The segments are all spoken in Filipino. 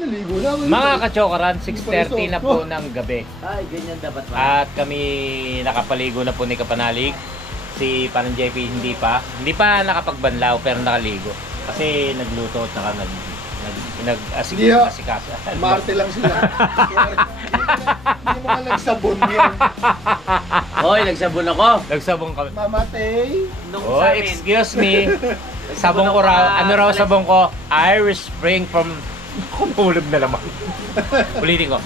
naligo na ako. Mga kachokaran, 6:30 na po ng gabi. Ay, ganyan dapat ba? At kami nakapaligo na po ni Kapanalig. Si Parang JP hindi pa nakapagbanlaw pero nakaligo. Kasi nagluto at saka nag-asikaso. Marte lang sila. Hindi mo ka nagsabon yan. Hoy, nagsabon ako. Nagsabong kami. Mamatay. Oh, excuse me. Sabong ko raw, ano raw sabong ko? Irish Spring from... Kumulog na naman. Ulitin ko.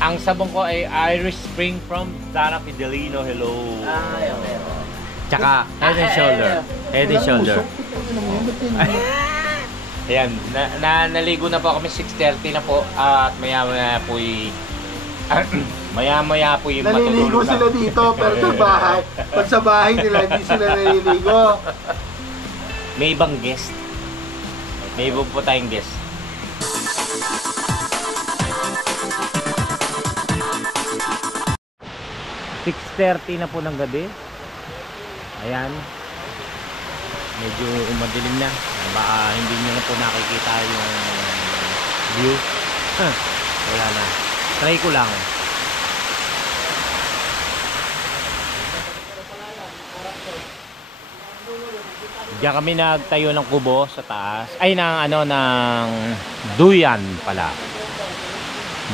Ang sabong ko ay Irish Spring from Dana Fidelino. Hello. Ay, okay. Tsaka Head and Shoulder. Head and Shoulder. Ayan, naligo na po kami, 6:30 na po. At maya-maya po maya-maya po yung naliligo matutulog sila dito pero sa bahay. Pag sa bahay nila, hindi sila naliligo. May ibang guest. May iba po tayong guest. (6:30) na po ng gabi. Ayan. Medyo madilim na. Baka hindi nyo na po nakikita yung view. Wala na. Try ko lang. Diyan kami nagtayo ng kubo sa taas. Ay, ng duyan pala.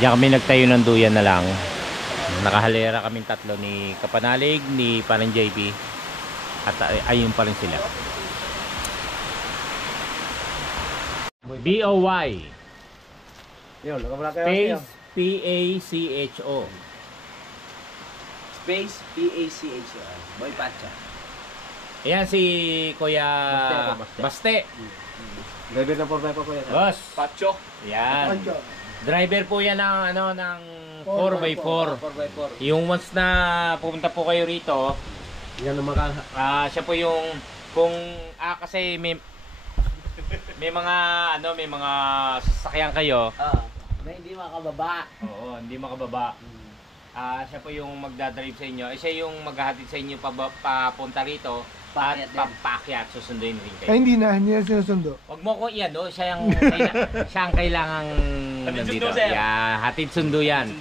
Diyan kami nagtayo ng duyan na lang. Nakahalera kaming tatlo ni Kapanalig, ni Parang JP. At ayun pa rin sila. BOY Space PACHO Space PACHO. Boy Pacha. Ayan si Kuya Baste. Driver na 4x4 po yan. Boss Pacho. Yan. Driver po yan ng ng 4x4. 4x4. Yung once na pupunta po kayo rito, Yan ang siya po yung kung kasi may mga may mga sasakyan kayo. Na hindi makababa. Oo, hindi makababa. Siya po yung magdadrive sa inyo. Siya yung maghahatid sa inyo papunta rito. At papakyat, susunduin rin kayo. Ay, hindi na sinusundo. Huwag mo ko iyan, no? Siya ang kailangang nandito. Hatid sundo yan.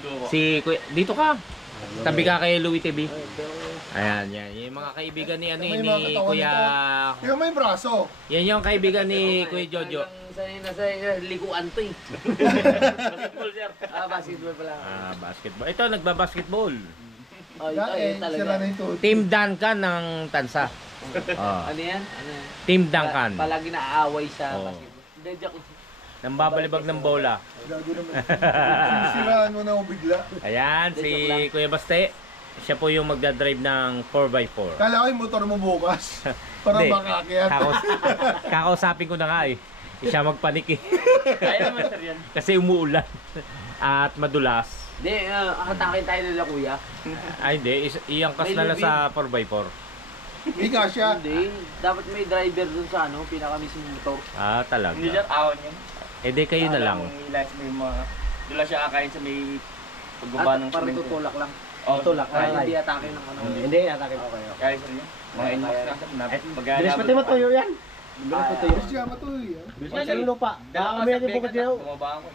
Dito ka. Tabi ka kay Louie TV. Ayan, yan. Yung mga kaibigan ni ni Kuya... Yung may braso. Yan yung kaibigan ni Kuya Jojo. Nasa liguan to eh. Basketball, sir. Basketball pala. Basketball. Ito, nagbabasketball. Sira na ito. Team Duncan ng Tansa. Ano yan? Team Duncan. Palagi naaaway sa basketball. Hindi, joke. Nang babalibag ng bola. Gago naman. Sisiraan mo na ako bigla. Ayan, si Kuya Baste. Siya po yung magdadrive ng 4x4. Kala ko yung motor mo bukas. Para makakyat. Kakausapin ko na nga eh. Siya magpanik eh. Kaya naman, sir, yan. Kasi umuulan. At madulas. Hindi, akatakin tayo nila, kuya. Ay hindi, iangkas na lang sa 4x4. Hindi ka siya. Hindi, dapat may driver dun sa pinaka-mismong motor. Talaga. Hindi siya awon yun. Di kayo na lang. Doon lang siya kakain sa may pagbaba ng parang tutulak lang. Tulak. Hindi atake ng Hindi atake. Kaya sir yun. Mga inbox na sir. Bilis pati matuyo yan. Bilis matuyo. Bilis siya matuloy. Bilis na yung lupa. Mamaya din bukas dito.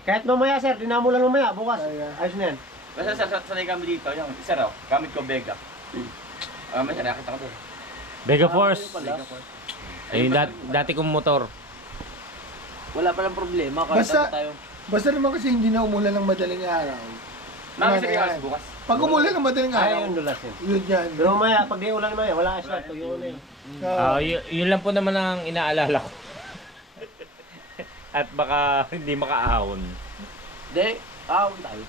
Kahit mamaya, sir, dinamo lang mamaya. Bukas. Ayos na yan. Basta sanay kami dito. Yung isa raw. Gamit ko Vega. May nakita ko doon. Vega Force. Ayun, dati kong motor. Wala palang problema. Basta naman kasi hindi na umulan ng madaling araw. Nakasirikas bukas. Pag umulan ng madaling araw, yun yan. Pero mamaya, pag di ulan mamaya, wala ka siya. Tuyo na yun. Yun lang po naman ang inaalala ko. At baka hindi makaahon. Hindi, ahon tayo.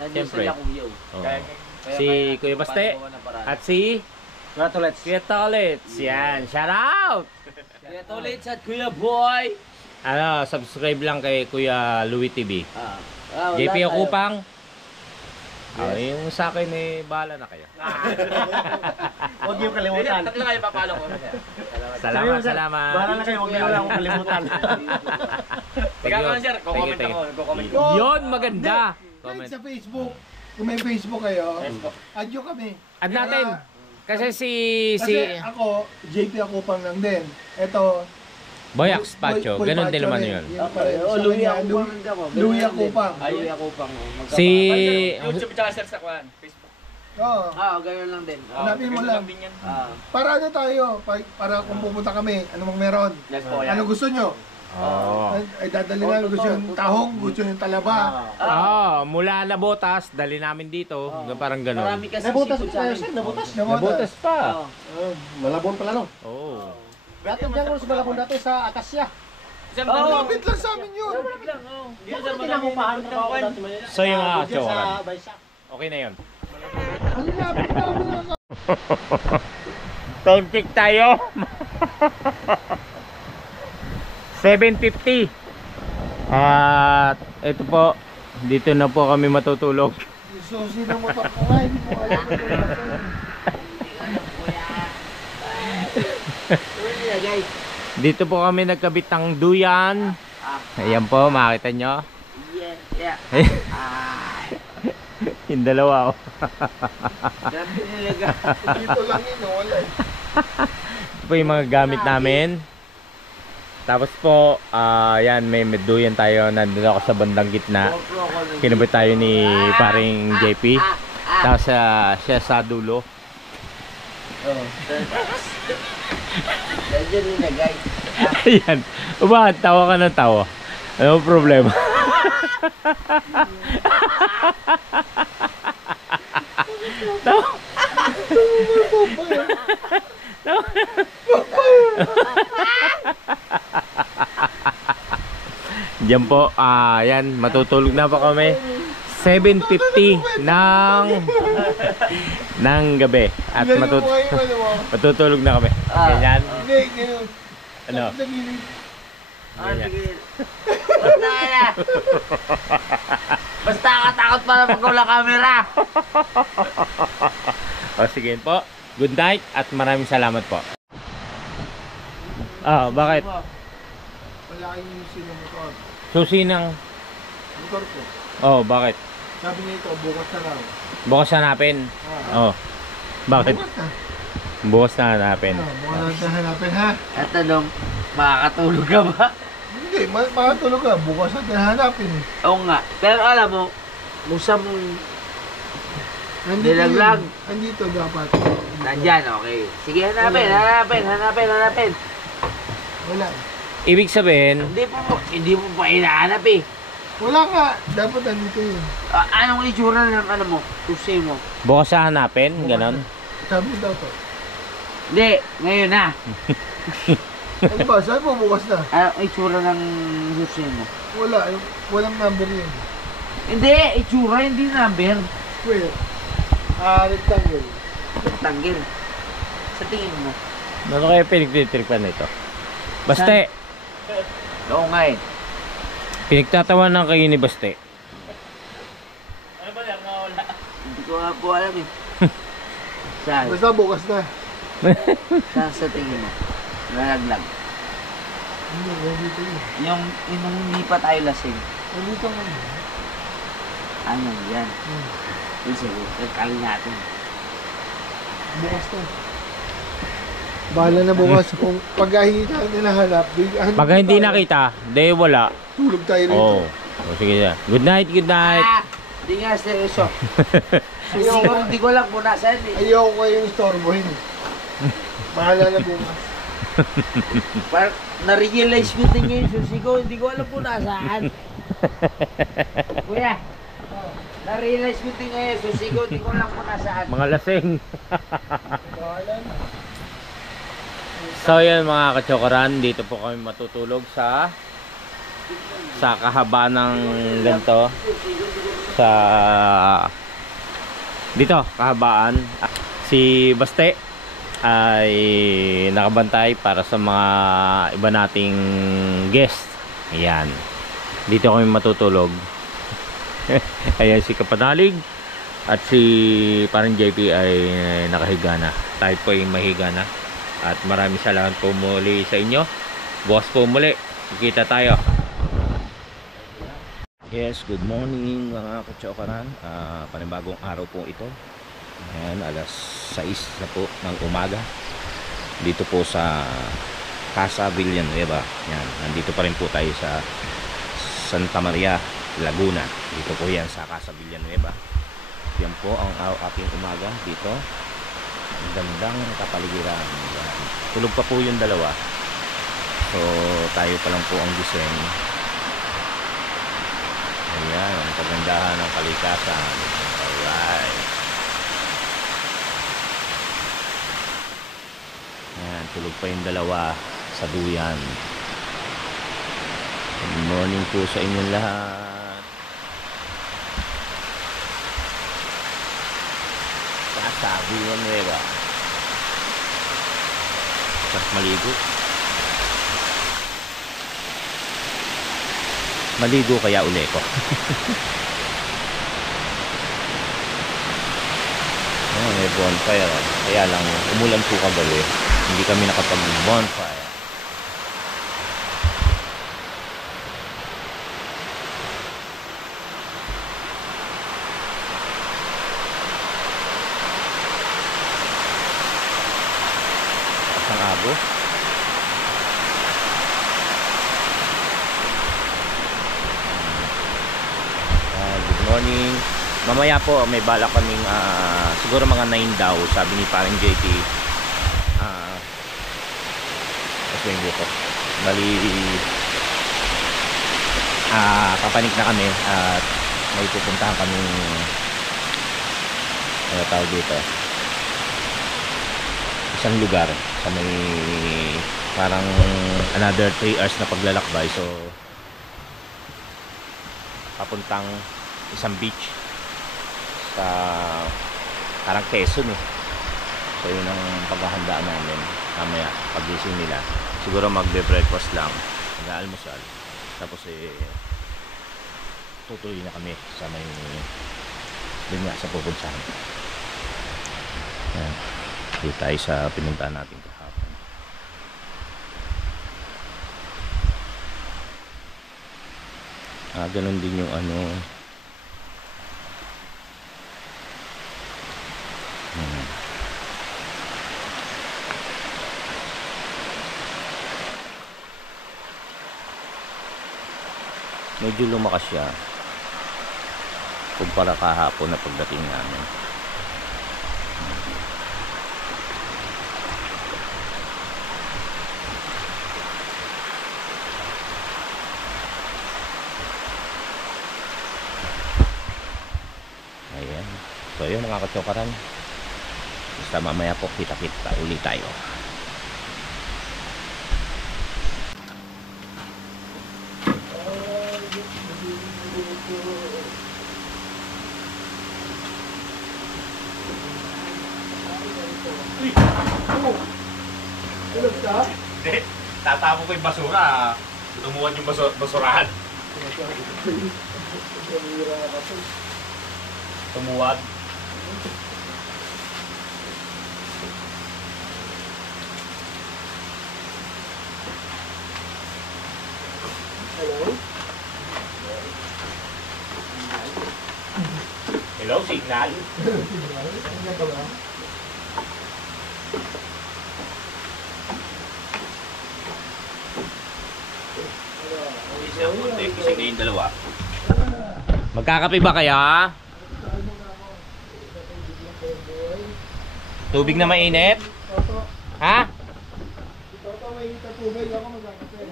Nandiyan Siyempre. sila kuya. Si Kuya Baste at si Kuya Tolets. Yan, shout out! Kuya Tolets at Kuya Boy. Subscribe lang kay Kuya Louie TV. JP Okupang. Yung sa akin bahala na kayo. Huwag niyo kalimutan. Tatlo kayo papalo ko. Salamat. Bahala na kayo, huwag niyo lang kalimutan. Ikaw naman sir, kukomment ako. Nagko-comment ko. Yun, maganda. Comment sa Facebook. Kung may Facebook kayo, add nyo kami. Add natin. Kasi Kasi ako, JP Akupang lang din. Ito, Boy Axpacho, Boy ganun din Pacho naman rin. yun. Yan pa rin. Oh, Sa Louis kanya, Akupang din ako. Louis Akupang. Ay, Louis Akupang. Si... YouTube tsaka sir sa kwan, Facebook. Oo. Ganyan lang din. Hanapin mo ganun lang. din yan. Para ano tayo? Para kung pupunta kami, ano mang meron? Yes po, yan. Ano gusto nyo? Oh. Ay dadali namin. Gusto yung tahong, gusto yung talaba. Mula Nabotas, dali namin dito. Parang ganun. Marami kasi seafood sa amin. Nabotas pa. Malabon pala no. Oo. Dati diyan ko sa Malabon dati sa Akasya. Sir, Malapit lang sa amin yun. Dito sir, Tinakupahan ko kwan. dati man. So yung mga Diyan choran. sa Baysa. Okay na yun. Ang lapit namin. Time check tayo. 7:50. At ito po, dito na po kami matutulog. Susi ng motor ko nga, hindi ko alam. Dito po kami nagkabit ng duyan. Ayan po, makita nyo. Yeah. Yung dalawa oh. Grabe niliga. Dito lang yun, wala eh. Ito po yung mga gamit namin. Tapos po, yan, may duyan tayo. Nandun ako sa bandang gitna. Kinabit tayo ni paring JP. Tapos siya sa dulo. Diyan nilagay. Ayan. Bakit? Tawa ka ng tawa. Ano problema? Tawa. Diyan po, yan, matutulog na pa kami. 7:50 ng gabi. At matutulog na kami. Ganyan. Hindi, ganyan. Ano? Sa gilid. Sige. Basta na. Basta katakot para pag wala camera. O sige po. Good night at maraming salamat po. Bakit? Wala kayong sino motor. Susi ng... Motor ko. bakit? Sabi niya ito, bukas na lang. Bukas hanapin. Bakit? Bukas na. Bukas na hanapin. Bukas na hanapin ha. At tanong, makakatulog ka ba? Hindi, makatulog ka. Bukas na hanapin. Oo nga. Pero alam mo, musa mong Nilaglag. Andito dapat. nandyan, okay. Sige, hanapin. Wala. Ibig sabihin, Hindi mo pa hinahanap eh. Wala nga. Dapat andito yun. Anong itsura ng ano mo? Tusi mo? bukas na hanapin, ganon. Sabi daw to. Hindi, ngayon na. Ano ba? Sabi mo bukas na. Anong itsura ng tusi mo? Wala. Walang number yun. Hindi, itsura, hindi number. Square. Rectangle. Tanggil. Sa tingin mo? Ano kaya pinagtitripan nito? Baste, Oo nga eh. pinagtatawan ng kayo ni Baste. Hindi ko nga po alam eh. Saan? Basta bukas na. Saan sa tingin mo? Nalaglag. Hindi, nandito yun. Yung hindi pa tayo lasing. Nandito nga. Ano yan? Sige, nagkalin natin. Bukas na. Bahala na bukas kung pag hindi tayo nilahanap. Pag hindi nakita, di wala. Tulog tayo rito. Oh, sige na. Good night, good night. Hindi nga seryoso. Siguro hindi ko lang kung nasaan eh. Ayoko kayong istorbohin. Bahala na bukas. Parang na-realize ko din ngayon susi ko, hindi ko alam kung nasaan. Kuya, na-realize ko din ngayon susi ko, hindi ko alam kung nasaan. Mga lasing. Bahala na. So yan mga kachokoran, dito po kami matutulog sa kahaba ng ganito. Sa dito, kahabaan. Si Baste ay nakabantay para sa mga iba nating guest. Ayan. Dito kami matutulog. Ayan si Kapanalig at si parang JP ay nakahiga na. Tayo po ay mahiga na. At maraming salamat po muli sa inyo. Bukas po muli. Kita tayo. Yes, good morning mga kachokaran. Panibagong araw po ito. Ayan, alas 6 na po ng umaga. Dito po sa Casa Villanueva. Yan, nandito pa rin po tayo sa Santa Maria, Laguna. Dito po yan sa Casa Villanueva. Yan po ang aking umaga dito. Ang gandang kapaligiran. Yan. Tulog pa po yung dalawa. So tayo pa lang po ang gising. Ayan, ang kagandahan ng kalikasan. Alright. Ayan, tulog pa yung dalawa sa duyan. Good morning po sa inyong lahat. Casa Villanueva. Sarap maligo. Maligo kaya uli ko. Oh, may bonfire. Kaya lang umulan po kagabi. Hindi kami nakapag-bonfire. Ang abo. Good morning. Mamaya po may balak kaming siguro mga 9 daw, sabi ni parang JT. Kaswing dito. Bali papanik na kami at may pupuntahan kami ano tawag dito, isang lugar sa may parang another 3 hours na paglalakbay. So papuntang isang beach sa parang Quezon eh. So yun ang paghahandaan namin mamaya pagising nila. Siguro magbe-breakfast lang, mag-aalmusal, tapos tutuloy na kami sa may dun nga sa pupuntahan. Yan, dito tayo sa pinuntahan natin kahapon. Ganun din yung ano. Medyo lumakas siya kumpara kahapon na pagdating namin. Ayan. So yun mga katsokaran, basta mamaya po kita-kita ulit tayo. Hindi, tatapon ko yung basura. Tumuwan yung basurahan. Tumuwan. Hello, signal. Gising na yung dalawa. Magkakape ba kaya? Tubig na mainit? Ha? Toto, may tubig ako magkakape.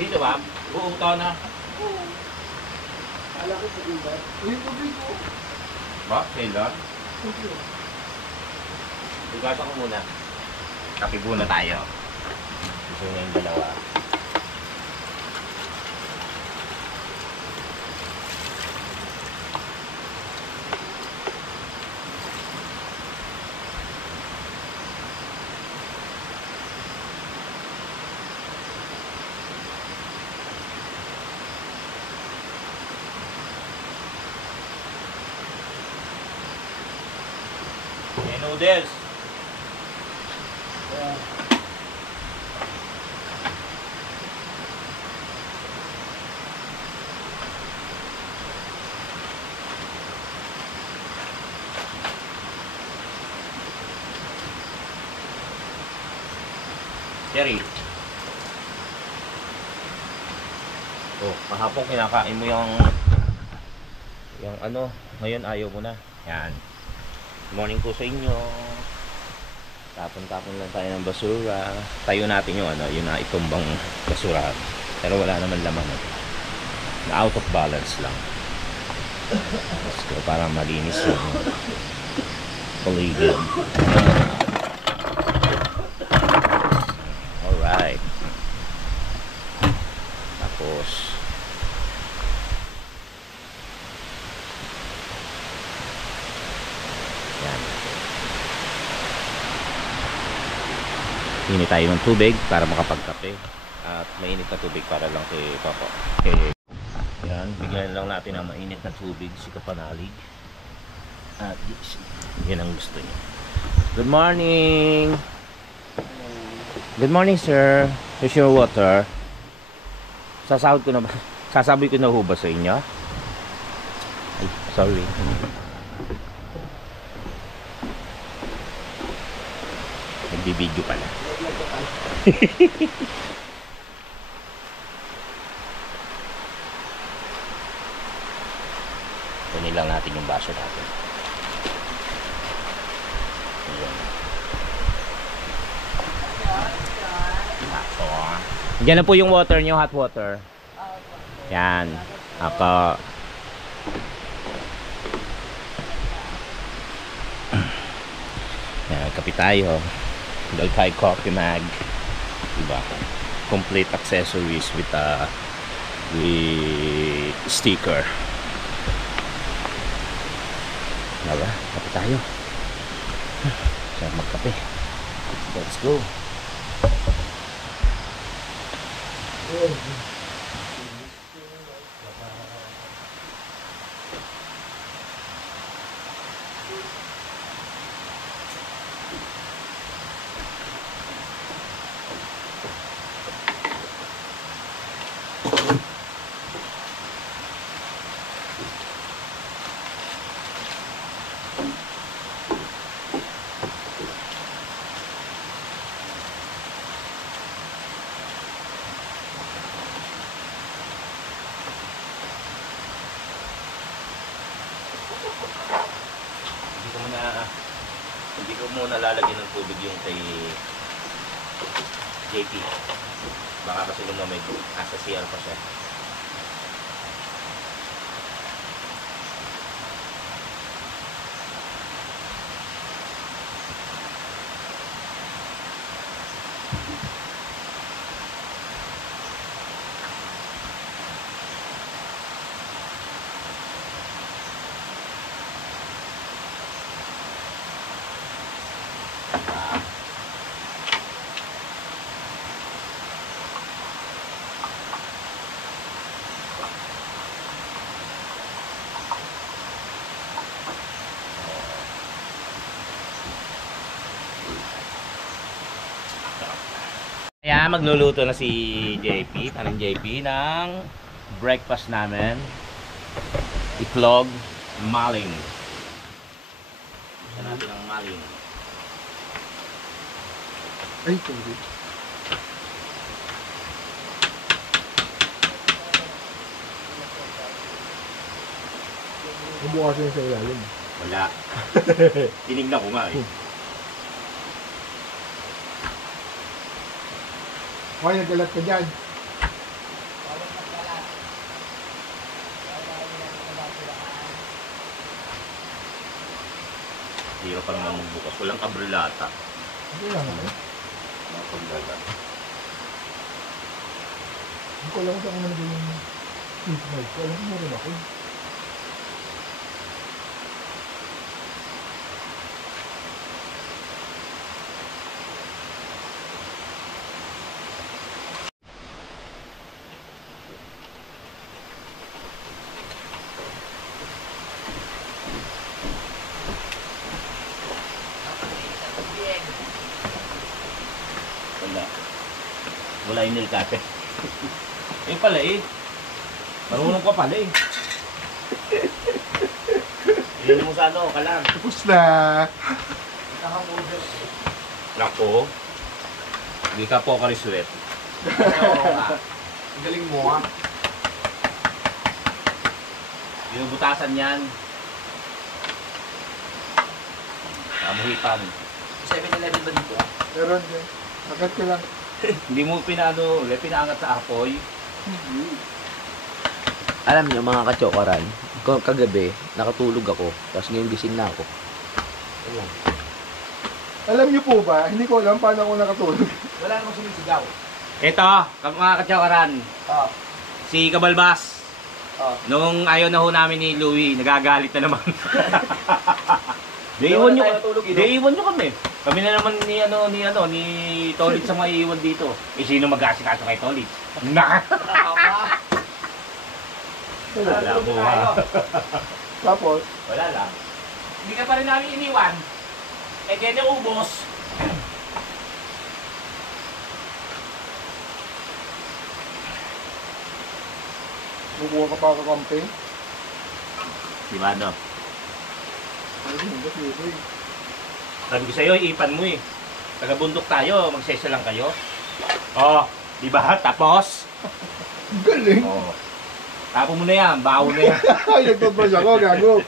Dito ba? Uutaw na. Ala ko sa iba. Yung tubig ko. Ba? Kailan? Tugasan ko muna. Kape muna tayo. Gusto niya yung dalawa. Noodles. Jerry. Oh, kahapon kinakain mo yung ano, ngayon ayaw mo na. Yan. Good morning po sa inyo. Tapon-tapon lang tayo ng basura. Tayo natin yung ano, yung naitumbang basura. Pero wala naman laman. Na out of balance lang. So, para malinis yung paligid. Alright. Tapos yan. Hingi tayo ng tubig para makapagkape. At mainit na tubig para lang kay Papa. Yan, bigyan lang natin ng mainit na tubig si Kapanalig. At yan ang gusto niya. Good morning! Good morning, sir. Here's your water. Sasahod ko na ba? Sasabi ko na ho ba sa inyo? Ay, sorry. Nagbibideo pala. Kunin lang natin yung baso natin. Ayan. Baso. Diyan na po yung water nyo, hot water. Yan. Ako. Yan, kape tayo. Daltay coffee mag. Diba? Complete accessories with sticker. Diba? Kape tayo. Sarap magkape. Let's go. Hindi ko muna lalagyan ng tubig yung kay JP. Baka kasi lumamig. Asa CR pa siya. Kaya magluluto na si JP, parang JP ng breakfast namin. Itlog, maling. Gusto natin ang maling. Ay, tubig. Mabukasin sa ilalim. Wala. Tinignan ko nga eh. Okay, nagalat ka dyan. Hirap pa naman magbukas. Walang kabrilata. Hindi lang naman. Mapagdala. Hindi ko alam kung saan nalagay yung heat mic ko. Alam ko meron ako. Wala. Wala yung nilkate. Eh pala eh. Marunong ka pala eh. Hindi mo sa ano, kalam. Tapos na. Nako. Hindi ka Pocari Sweat. Ang galing mo ah. Binubutasan yan. Kamuhipan. 7-Eleven ba dito? Meron din. Agad ko lang. Hindi mo pinaangat sa apoy. Alam niyo mga kachokaran, kagabi, nakatulog ako, tapos ngayon gising na ako. Ayan. Alam niyo po ba, hindi ko alam paano ako nakatulog. Wala namang sumisigaw. Ito, mga katsakaran. Oh. Si Kabalbas. Oh. Nung ayaw na ho namin ni Louie, nagagalit na naman. Iiwan nyo, iiwan nyo kami. Kami na naman ni Tolit sa mga iiwan dito. Eh, sino mag-asikaso kay Tolit? Wala po ha. Tapos, Wala lang. Hindi ka pa rin namin iniwan. Eh, kaya ubos. bukuha ka pa kakampi. Diba, no? Ay, hindi pwede. Sabi ko sa'yo, ipan mo eh. Taga-bundok tayo, magsesa lang kayo. Oh, di ba? Tapos? Ang galing. Oh. Tapo mo na yan, baho na yan. Ay, nagtutbrush ako, gago.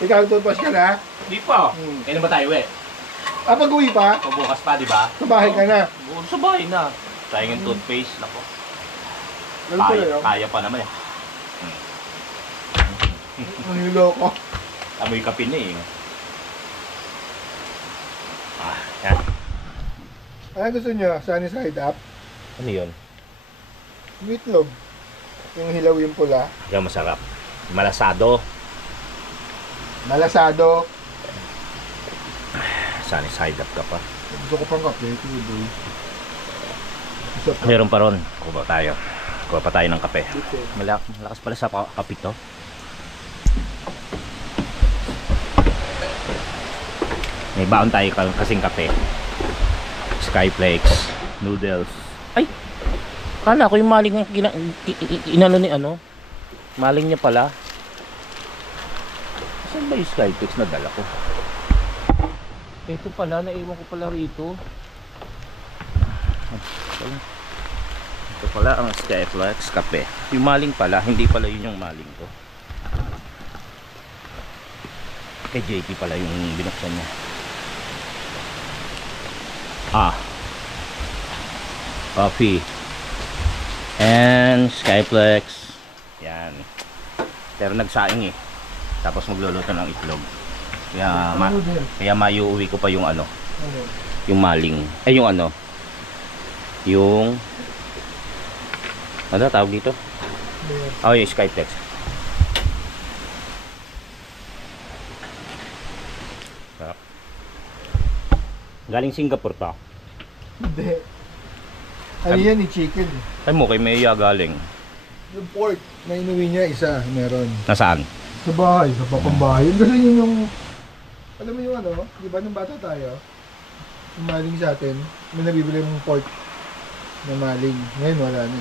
Ikaw nagtutbrush ka na? Di pa. Kailan ba tayo eh? Ah, pag-uwi pa? O bukas pa, di ba? Sa bahay ka na? Oo, sa bahay na. Sayang yung toothpaste, nako. Ganun pala yun. Kaya pa naman eh. Ang niloko. Amoy kape na eh. Ah, yan. Ano gusto nyo? Sunny side up? Ano yun? Meatloaf. Yung hilaw yung pula. Yan masarap. Malasado. Malasado. Sunny side up ka pa. Gusto ko pang kape. Tuloy. Isa pa. Meron pa ron. Kuha tayo. Kuha pa tayo ng kape. Malakas pala sa kape to. May baon tayo kasing kape. Skyflakes, noodles. Ay! Kala ko yung maling inano ni ano? Maling niya pala. Saan ba yung Skyflakes na dala ko? Ito pala, naiwan ko pala rito. Ito pala ang Skyflakes kape. Yung maling pala, hindi pala yun yung maling ko. Kay JP pala yung binuksan niya. Coffee and Skyflex. Yan. Pero nagsaing eh. Tapos magluluto ng itlog. Kaya maiuwi ko pa yung ano. Ano? Yung maling. Ay yung ano. Yung ano tawag dito? Oh, yung Skyflex. Sarap. Galing Singapore to. Hindi. Ano yan ni chicken? Ay mo kay Maya galing. Yung pork na inuwi niya isa, meron. Nasaan? Sa bahay, sa papambahay. Kasi yun yung, alam mo yung ano, di ba nung bata tayo, yung maling sa atin, may nabibili mong pork na maling. Ngayon wala na.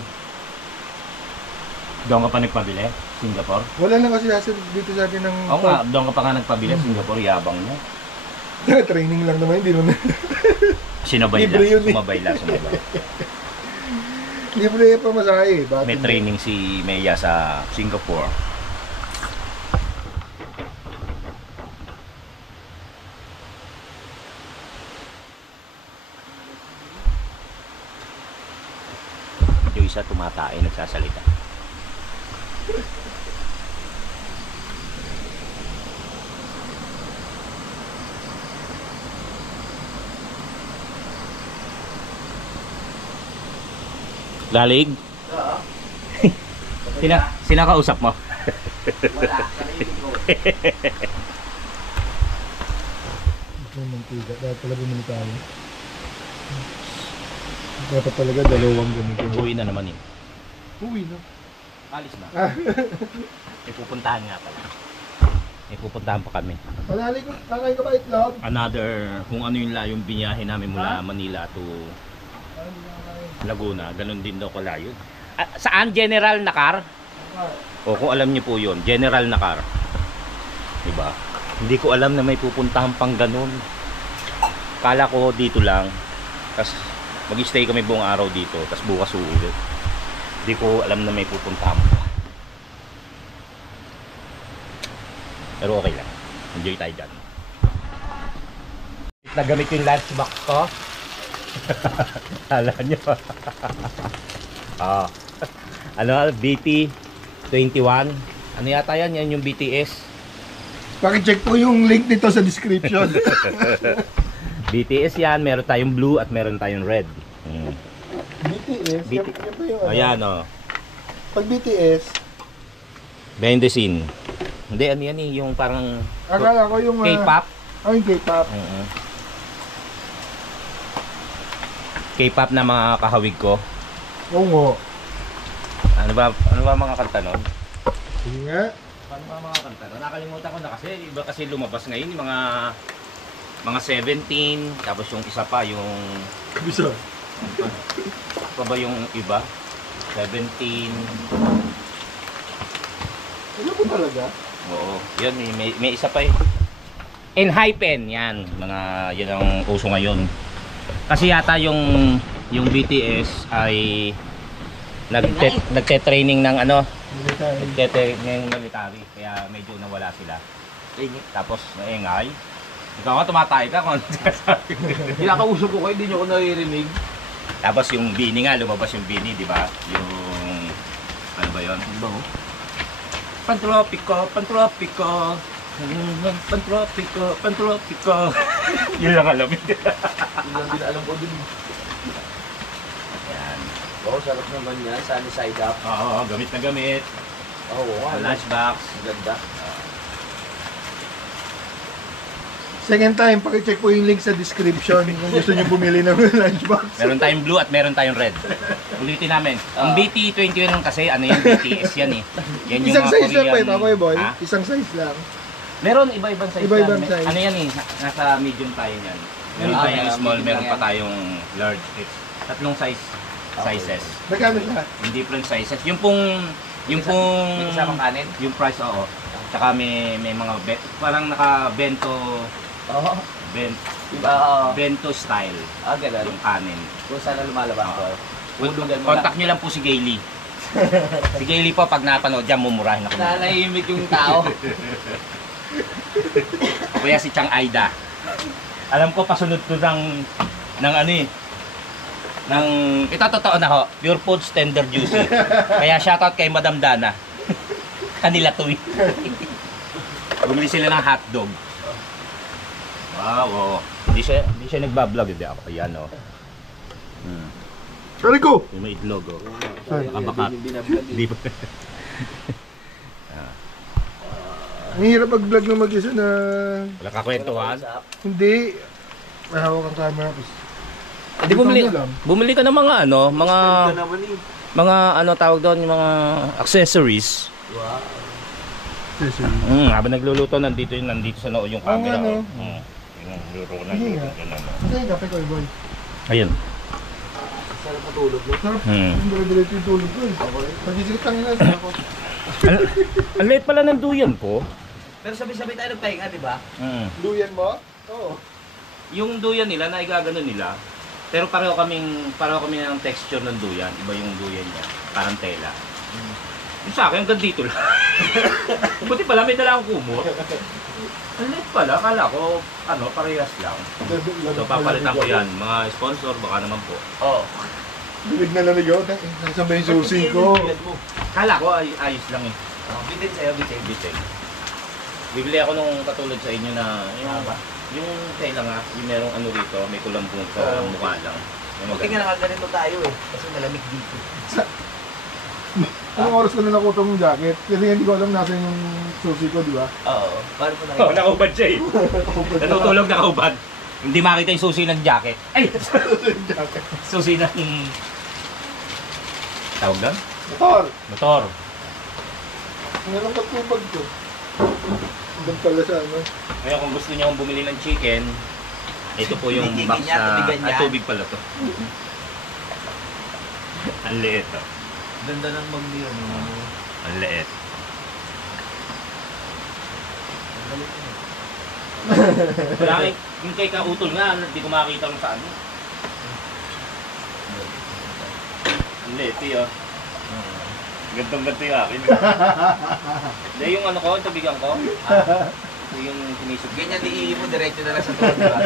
Doon ka pa nagpabili? Singapore? Wala na kasi dito sa atin ng Oo nga, doon ka pa nga nagpabili. Singapore, yabang mo. training lang naman, hindi naman. Sinabay Libre yun lang, eh. sumabay lang, sumabay. Libre pa masahe. May training si Maya sa Singapore. Yung isa tumatay, nagsasalita. Lalig? Oo. Sina kausap mo? Wala. Kanina ko. May mantiga. Dapat pala bumili tayo. Dapat talaga dalawang ganito. Uwi na naman eh. Uwi na. Alis na. May pupuntahan nga pala. May pupuntahan pa kami. Panali ko, kakain ka ba itlog? Another, kung ano yung binyahe namin mula Manila to Laguna, ganun din daw kalayo. Saan? General na car? O kung alam niyo po yun, General na car. Diba? Hindi ko alam na may pupuntahan pang ganun. Kala ko dito lang. Tapos Mag-stay kami buong araw dito, tapos bukas uuwi. Hindi ko alam na may pupuntahan pa. Pero okay lang. Enjoy tayo dyan. Nagamit yung lunchbox ko. Kala nyo. Ano, BT21. Ano yata yan? Yan yung BTS. Paki-check po yung link nito sa description. BTS yan. Meron tayong blue at meron tayong red. BTS? Yan po yung Ayan o. Pag BTS, Behind the scene. Hindi, ano yan eh. Yung parang akala ko yung... K-pop. Yung K-pop. K-pop na mga kahawig ko. Oo nga. Ano ba mga kanta nun? Sige nga. Paano ba mga kanta nun? Nakalimutan ko na kasi. Iba kasi lumabas ngayon. Yung mga 17. Tapos yung isa pa yung... Kabisa. Pa ba yung iba? 17. Ano po talaga? Oo. Yun, may isa pa eh. Enhypen. Yan. Yan ang uso ngayon. Kasi yata yung BTS ay nagte-training ng ano, nagte-training ng military, kaya medyo nawala sila. Tapos naingay. Ikaw nga tumatay ka kung ano sinasabi. Kinakausap ko kayo, hindi nyo ako naririnig. Tapos yung Bini nga, lumabas yung Bini, di ba? Yung ano ba yun? Pantropiko. Yun lang alam. Yun lang din alam ko din. Yan. Oo, sarap naman yan. Sunny side up. Oo, gamit na gamit. Oo, Lunchbox. ganda. Second time, paki-check po yung link sa description kung gusto nyo bumili ng lunchbox. Meron tayong blue at meron tayong red. Ulitin namin. Ang BT21 kasi, ano yan, BTS yan eh. Yan yung Isang mga size lang Korean. pa ito, boy. Ha? Isang size lang. Meron iba-ibang size Iba-ibang yan. size. Ano yan eh, nasa medium tayo yan. Meron Ah, tayong yeah, small, medium meron lang pa yan. tayong large. Tatlong sizes. Magkano siya? In different sizes. Yung pong May kasamang kanin? yung price, oo. Tsaka may mga parang naka-bento Oo. Iba, bento style ganun. yung kanin. Kung saan na lumalabas ko. Hulugan mo Contact nyo lang po si Gayle. Si Gayle po, pag napanood dyan, mumurahin ako. Nanahimik yung tao. Kaya si Chang Aida. Alam ko, pasunod ko ng ano eh. Ito totoo na ho. Pure Foods Tender Juicy. Kaya shoutout kay Madam Dana. Kanila to eh. Bumili sila ng hotdog. Wow, Hindi siya nagbablog, hindi ako. Ayan oh. Sorry ko! Yung may itlog oh. Sorry. Nakabakat. Hindi pa. Ang hirap mag-vlog na mag-isa na... Wala kakwentuhan. Hindi. Mahawak ang camera. Hindi bumili ka ng mga mga ano tawag doon, yung mga accessories. Wow. Habang nagluluto nandito sa noo yung camera. Oo, ano? Yung luro na Hindi nga. Kasi yung kape ko, boy. Ayun. Sarap matulog mo. Sarap. Yung dire-diretso yung tulog ko eh. Pag-isip kang ina, ako. Ang late pala ng duyan ko. Pero sabi-sabi tayo nagpahinga, di ba? Duyan mo? Oo. Yung duyan nila na igagano nila. Pero pareho kami ng texture ng duyan. Iba yung duyan niya. Parang tela. Yung sa akin, hanggang dito lang. Buti pala, may dala akong kumot. Ang late pala, akala ko, parehas lang. So, papalitan ko yan. Mga sponsor, baka naman po. Oo. Bilig na lamig ako. Nasaan ba yung susi ko? Akala ko, ayos lang eh. Bitin sa'yo, bitin. Bitin. Bibili ako nung katulad sa inyo na, yung tela nga, yung merong ano rito, may kulambong sa mukha lang. Buti nga nakaganito tayo eh. Kasi malamig dito. Anong oras ko na nakuha yung jacket? Kasi hindi ko alam nasa yung susi ko, di ba? Oo. Paano po Oh, nakaubad siya eh. Natutulog nakaubad. Hindi makita yung susi ng jacket. Ay! Susi ng... Tawag doon? Motor! Motor. Ang anong pagtubag ko? Hanggang pala sa ano. Ngayon kung gusto niyo bumili ng chicken, ito po yung Bigyan box niya, na... tubigan niya. tubig pala to. Ang liit oh. Ganda ng magniyo. Ang liit. Wala yung kay Kautol nga, hindi ko makakita kung saan. Leti, oh. Gantong-ganto yung akin. Hindi, yung ano ko, yung tubigan ko. Ito yung sinisog. Ganyan di mo, diretso na lang sa tuwan, diba?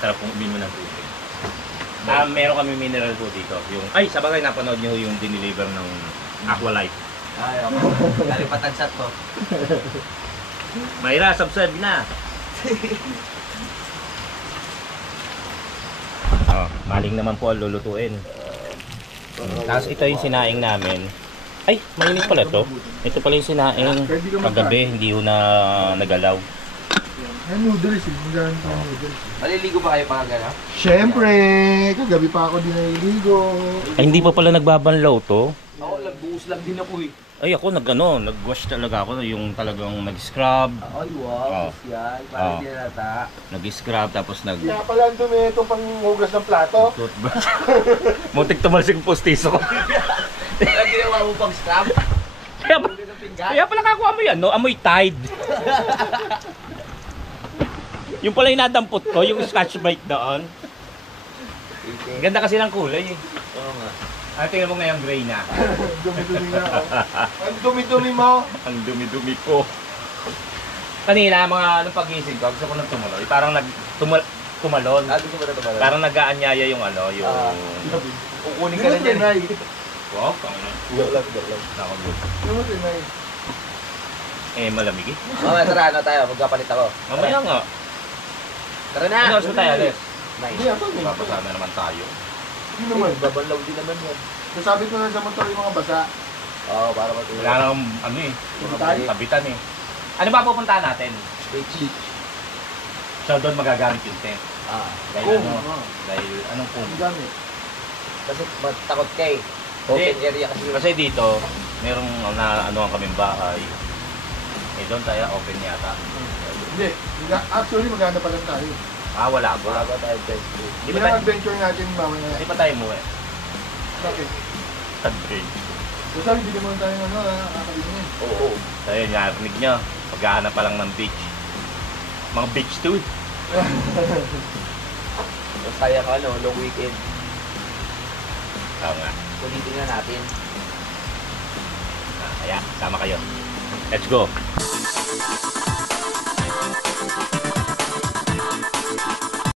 Sarap kung umin mo ng tubig. Meron kami mineral po dito. Yung, ay, sabagay napanood nyo yung diniliver ng Aqualife. Ay, ako. Kalipatan shot to. Mayra, subscribe na! Oh, maling naman po ang lulutuin. Tapos ito yung sinaing namin. Ay, mainit pala to. Ito pala yung sinaing kagabi, hindi ko na nagalaw. Ay, noodles eh. Magandang noodles. Maliligo ba kayo pag gano'n? Siyempre, kagabi pa ako din naliligo. Ay, hindi pa pala nagbabanlaw to. Ako, buhos lang din ako eh. Ay, ako nag-wash talaga ako. Yung talagang nag-scrub. Ay, wow. Oh. Yan. Parang Oh. hindi nata. Nag-scrub, tapos Kaya pala ang dumi itong panghugas ng plato. toothbrush. Muntik tumalsik ang postiso ko. Parang ginawa mo pang scrub. Kaya, Hindi ng pinggan. kaya pala kakuha mo yan, no? Amoy Tide. Yung pala yung nadampot ko, yung Scotch Brite doon. Ganda kasi ng kulay eh. Oo nga. Ah, tingnan mo ngayong gray na. Ang dumi-dumi na ako. Ang dumi-dumi mo. Ang dumi-dumi ko. Kanina, mga anong pagising ko, gusto ko nang tumuloy. Parang tumalon. Gusto mo na ito Parang nag-aanyaya yung ano, yung... kukunin Hindi mo trinay. Wow, pangina. Lang. Nakagod. Hindi mo trinay. Eh, malamig eh. Mamaya, tara, ano tayo? Magkapalit ako. Mamaya nga. Tara na! Ano, gusto tayo, Ales? Hindi ako. Papasama naman tayo. Hindi naman. Babanlaw din naman yan. Kasabit mo na sa motor yung mga basa. Oo, para matulog. Wala nang ano eh. Tayo. Tabitan eh. Ano ba pupuntahan natin? Beach. So doon magagamit yung tent. Dahil Kung, ano? oh. Dahil anong kung? Ang dami. Kasi matakot kay. Open area kasi. Kasi dito, merong ano kaming bahay. Eh doon tayo open yata. Hindi. Actually, maganda pa lang tayo. Ah, wala Wala ba? ba tayo best? Di Hindi ba na tayo, adventure natin mamaya. di ba tayo muwi? Bakit? Adventure. Kasi sabi, hindi naman tayo nakakalimutin. Oo. So yun, narinig nyo. Paghahanap pa lang ng beach. Mga beach dude. Mas kaya ka long weekend. Oo nga. Ulitin na natin. Kaya, sama kayo. Let's go.